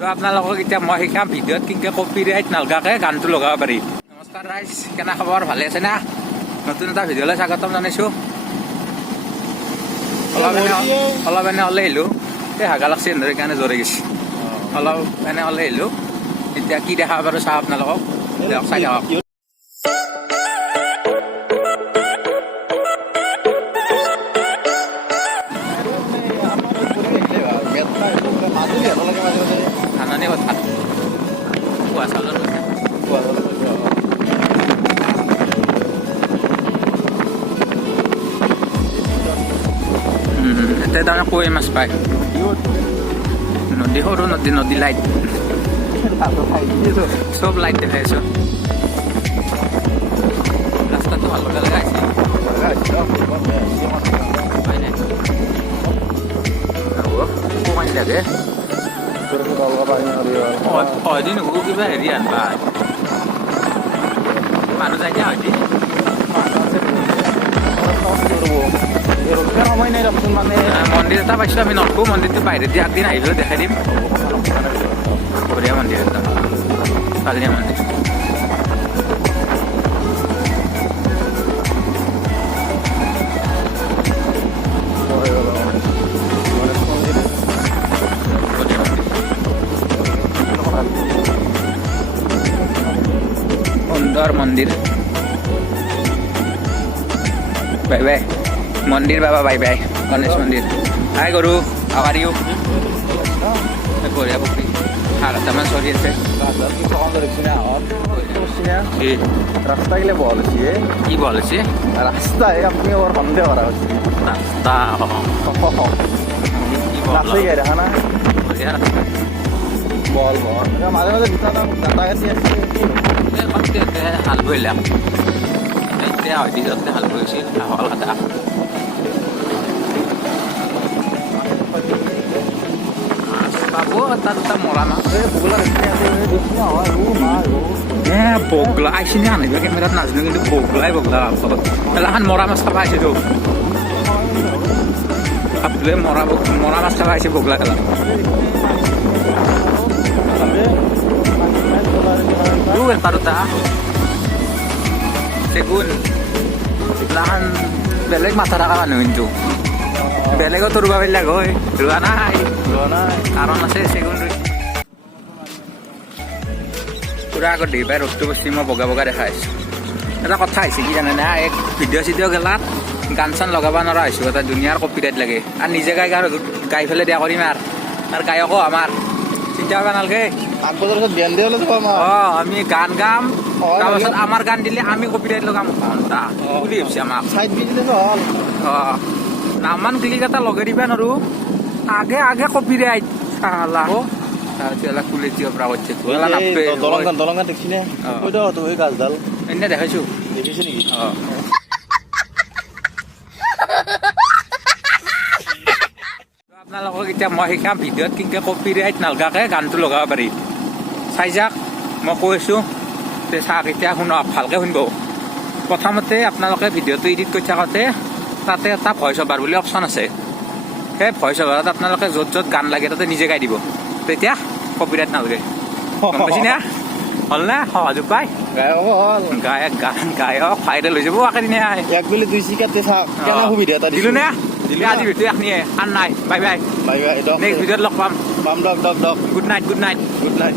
তো আপোনালোকক এতিয়া মই শিকাম ভিডিঅ'ত কেনেকৈ কপিৰাইট নলগাকৈ গানটো লগাব পাৰি। নমস্কাৰ ৰাইজ, কেনে খবৰ? ভালে আছে না? নতুন এটা ভিডিঅ'লৈ স্বাগতম জনাইছোঁ। অলপ এনে ওলাই আহিলোঁ, এই হাগা লাগছে এনেদৰে কাৰণে জ্বৰে গৈছে। অলপ এনে ওলাই আহিলোঁ, এতিয়া কি দেখা পাৰো চাওঁ আপোনালোকক, চাই থাকক। ধাননি কথা কোৱা চাউলৰ এতিয়া তাৰমানে কৈ মাছ পায়, নদী সৰু নদী, নদী লাইট চব লাইট দেখাইছোঁ। ৰাস্তাটো ভাল লগা লগাইছে থাকে হয়দি নুকো কিবা হেৰি আনবা মানুহ যায় দিয়া হয়দি সময় নাই ৰচোন। মানে মন্দিৰ এটা পাইছোঁ আমি নকওঁ, মন্দিৰটো বাহিৰত দিয়া আগদিন আহিলেও দেখাই দিম। বঢ়িয়া মন্দিৰ এটা, কালিয়া মন্দিৰ। সুন্দৰ মন্দিৰ। বাই বাই মন্দিৰ বাবা, বাই বাই গণেশ মন্দিৰ। হাই গৰু, হাউ আৰ ইউ? বঢ়িয়া পুখুৰী, সাৰ এটামান চলি আছে। রাস্তা গেলে বল হচ্ছে কি বল আছে রাস্তায় আপনি ওর সন্দেহ করা হচ্ছে রাস্তা কি বল রাস্তায় গিয়ে দেখা না বঢ়িয়া ৰাস্তা। বল বল মাঝে মাঝে গাঁতাগাতি আছে। হাল বইলাম এতিয়া হয়তো যাতে হাল বইছিল হল এটা পাব এটা দুটা মৰা মাছ। বগলা আইছিনে আনিব কেমেৰাত নাজানো, কিন্তু বগলাই বগলা এখন মৰা মাছ খাব আহিছেতো। আপুনি মৰা মাছ খাব আহিছে বগলা খেলা। এটা দুটা চেগুন এইগিলাখান বেলেগ মাথা থকা মানুহ, কিন্তু বেলেগত ৰুবা বেলেগ হয়, ৰোৱা নাই কাৰণ আছে চেগুন ৰুই পুৰা আগত দেখিপাই ৰ'দটো বেছি মই বগা বগা দেখা আছোঁ। এটা কথা হৈছে কি জানে না, এক ভিডিঅ' চিডিঅ' গেলাত গান চান লগাব নোৱাৰা হৈছোঁ। এটা দুনিয়াৰ কপিৰাইট লাগে আৰু নিজে গাই ফেলে দিয়া কৰিম আৰু গায়কো আমাৰ চিন্তা কৰিব নালাগে। আমি গান গাম, তাৰপাছত আমাৰ গান দিলে আমি কপিৰাইট লগাম বুলি ভাবিছে আমাক। নামান ক্লিক এটা লগাই দিবা নোৱাৰো, আগে আগে কপিৰাইট এনে দেখাইছো আপোনালোকক এতিয়া মই শিকাম ভিডিঅ'ত কেনেকৈ কপিৰাইট নলগাকৈ গানটো লগাব পাৰি। চাই যাক, মই কৈ আছোঁ চাওক, এতিয়া শুনক, ভালকৈ শুনিব। প্ৰথমতে আপোনালোকে ভিডিঅ'টো এডিট কৰি থাকোঁতে তাতে এটা ভইচ অভাৰ বুলি অপশ্যন আছে। সেই ভইচ অভাৰত আপোনালোকে য'ত য'ত গান লাগে তাতে নিজে গাই দিব, তেতিয়া কপিৰাইট নালাগে। গম পাইছি না? হ'ল না? সহজ উপায়। গায়ক ভাইৰেল হৈ যাব একেদিনে। এক বেলি দুই চিকাতে সুবিধা এটা দিলো নে? দিলে আজি ভিডিঅ' এখনিয়ে আন নাই। বাই বাই, নেক্সট ভিডিঅ'ত লগ পাম। ডক good night, good night, good night.